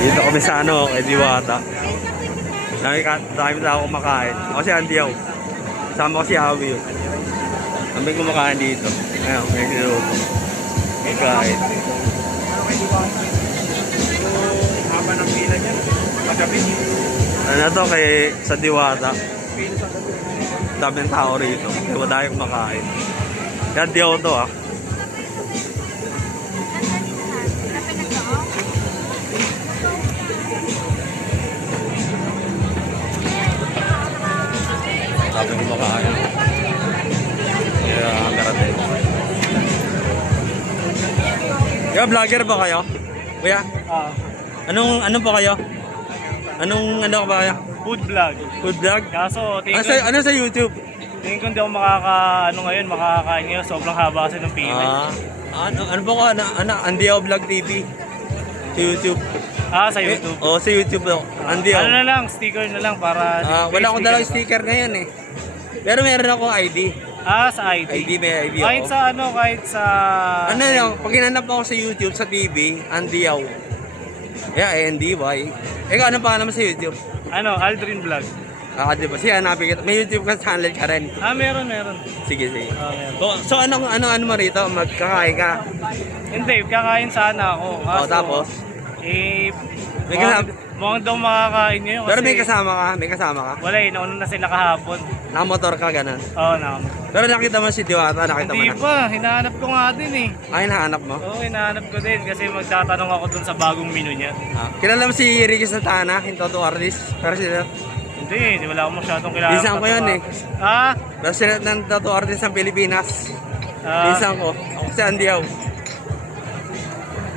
Dito kami sa ano, kay Diwata. Dami na ako kumakain. Ako si Andiaw. Sama ko si Awi. Kami kumakain dito. Ayun, may niluto. May kain. Haba ng pila niya. Magabi. Ano to kay sa Diwata. Daming tao rito. Diba tayo kumakain. Kaya Andiaw to ah. Sabi ko makakain. Yeah, karating. Kaya vlogger ba kayo? Kuya? Ano po kayo? Ano ba kayo? Food vlog. Food vlog? Kaso, tingin ko, Ano sa YouTube? tingin ko hindi ako makakakain ngayon. Sobrang haba kasi ng pila. Ano po ka? Andiaw Vlog TV? Sa YouTube. Sa YouTube. Sa YouTube daw. Andiaw. Ano na lang, sticker na lang para... Wala akong dalang sticker ngayon eh. Pero meron akong ID. Sa ID. ID may ID ako. Kahit sa... Ano lang, pag hinanap ako sa YouTube, sa TV, Andiaw. Yeah, ANDY. Ikaw, ano pa naman sa YouTube? Aldrin Vlog. Diba? Siya, hanapin kita. May YouTube ka channel ka rin. Meron. Sige. Meron. So, ano mo rito? Magkakain ka? Hindi, kakain sana ako. Kaso, Tapos? May mukhang daw makakain ngayon kasi... Pero may kasama ka? Wala nauna na sila kahapon. Nakamotor ka, ganun. Oo, naman. Pero nakita mo si Diwata, nakita mo Hindi na. pa, hinahanap ko nga din eh. Hinahanap mo? Oo, hinahanap ko din kasi magtatanong ako dun sa bagong menu niya. Kilala mo si Ricky Santana, yung Toto Artist? President? Hindi wala akong masyadong kilala. Pinsan ko yun eh. President ng Toto Artist ng Pilipinas. Pinsan ko. Ako si Andiaw.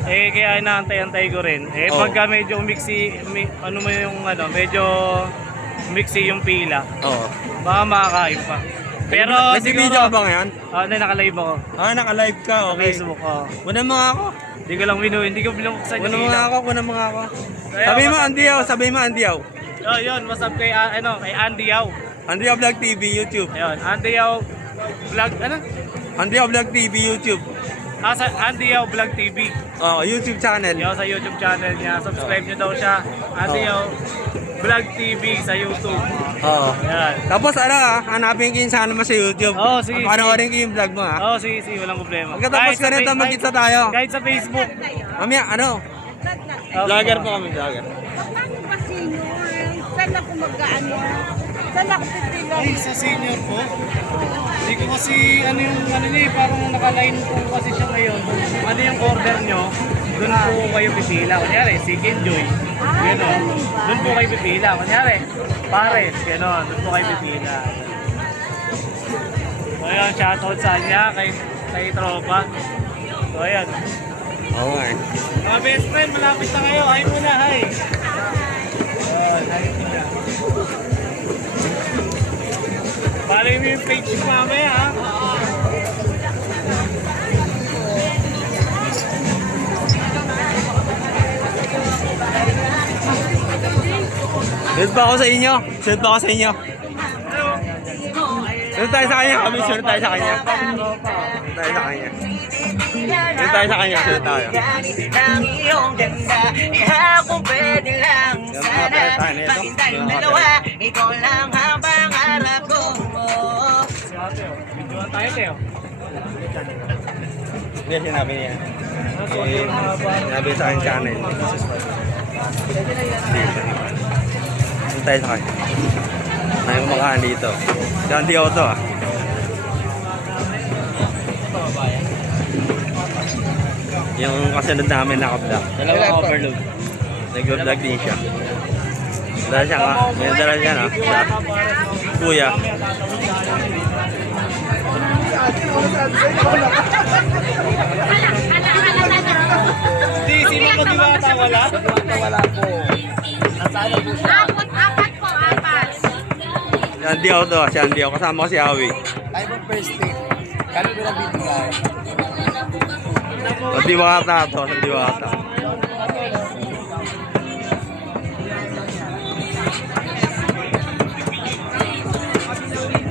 Kaya inaantay-antay ko rin. Pagka medyo medyo mixy yung pila, baka makakain pa. Pero nag-video ka ba ngayon? Naka-live ako. Naka-live ka, Sa okay. Facebook. Kunan mo nga ako. Hindi ko binuksan yung Kunan mo nga ako. Kaya, Sabi mo Andiaw. Yun, what's up kay Andy Yao. Andiaw Vlog TV, YouTube. Ayun, Andy Yao Vlog, Andiaw Vlog TV, YouTube. Sa Andy Yao Vlog TV. YouTube channel. Yun, sa YouTube channel niya. Subscribe nyo daw siya. Andy Yao Vlog TV sa YouTube. Yan. Tapos hanapin ko yung channel mo sa YouTube. Sige. Panoorin ko yung vlog mo ha. Sige, walang problema. Pagkatapos ka nito, magkita tayo. Kahit sa Facebook. Mamaya, vlogger po kami, vlogger. Paano ba senior? Saan ako mag-ano? Saan ako pipila? Sa senior po? Hindi ko kasi parang naka-line po kasi siya ngayon. Ano yung order nyo? Doon po kayo pipila. Kunyari, Chicken Joy. Gano'n. Doon po kayo pipila. Kunyari, Pares. Gano'n. Doon po kayo pipila. So yun, shoutout sa kanya, kay Tropa. So ayan. Okay. Mga best friend, malapit na kayo. Hi muna, hi. Hi muna. Follow mo yung page ko mamaya, ha? Sunod pa ako sa inyo. Sunod tayo sa kanya. Sunod tayo sa kanya. Sunod tayo. Ang iyong ganda, kung pwede lang sana maging dalawa, ikaw lang ang pangarap ko. Si ate, videoan tayo, Teo. Hindi sinabi niya. Sinabi sa akin channel. Sunod tayo sa kanya. Tayo kumakain dito. Gandhi ako to Yung kasunod namin naka-vlog. Dalawang overload. Nag-vlog din siya. May dala siya no? Kuya. Hindi, sino mo Diwata? Wala? Wala po. Nasaan po siya? Apat po. Si Andy ako to. Kasama ko si Awi. Tayo po first take. Kano ko na bibigay? Sa Diwata to. Sa Diwata.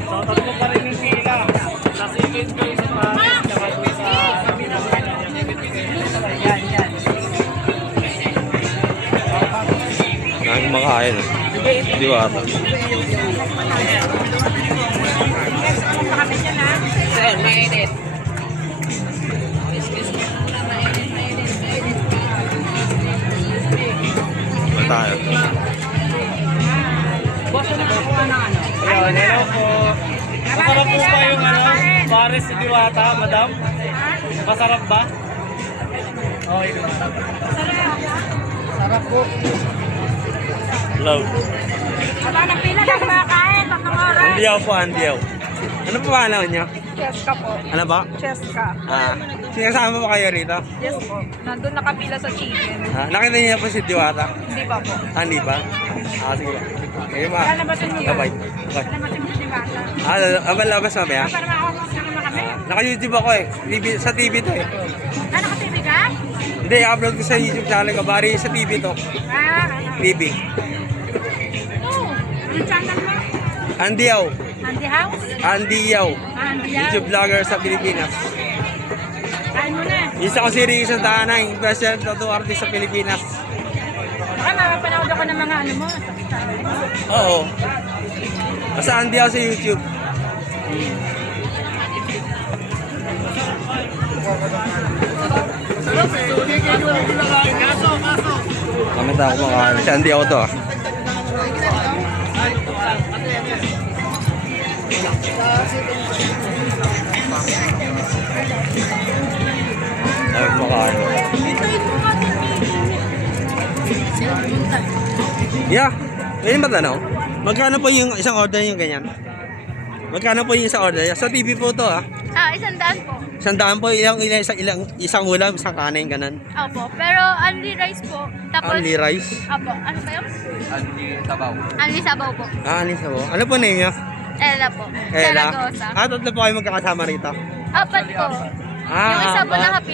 So, tatlo pa rin yung pila. Sa second place sa Paris, tsaka doon sa Yan. Dami kumakain. Diwata. Sir, mainit. Ano tayo? Ayun, hello po. Masarap po ba yung pares si Diwata, madam? Masarap ba? Okay, sarap po. Hello. Wala nang pila na kumakain. Tatlong oras. Andiyaw po, andiyaw. Ano pa pangalan niyo? Cheska po. Ano ba? Cheska. Sinasama ba kayo rito? Yes po. Nandun nakapila sa chicken. Nakita niyo po si Diwata? Hindi pa po. Hindi ba? Sige. Ngayon ba? Lalabasin mo yun. Bye. Lalabasin mo si Bata. Labas mamaya? Para makakasama naman kami. Naka-YouTube ako eh. Sa TV to eh. Naka-TV ka? Hindi, upload ko sa YouTube channel ko. Bari sa TV to. TV. Yung channel mo? Andiyaw. Andy House? Andiyaw. Andy YouTube vlogger sa Pilipinas. Kain mo na. Isa ko series sa Tanay. Best tattoo artist sa Pilipinas. Baka makapanood ako ng mga ano mo. Oo. Basta Andiyaw sa YouTube. Kami tayo kumakain. Si Andiyaw to ah. Ay, kumakain. Yeah. Ngayon ba tanong? Magkano po yung isang order yung ganyan? Magkano po yung isang order? Sa TV po to ah. 100 po. 100 po isang ulam, isang kanin ganun. Opo. Pero only rice po. Tapos, Only rice. Opo. Ano ba yun? Andy Tabaw. Only sabaw po. Ano sa po? Ano po name niya? Ella po. Ella. Zaragoza. Tatlo po kayo magkakasama rito. 4 po. Yung isa po apat. nakapi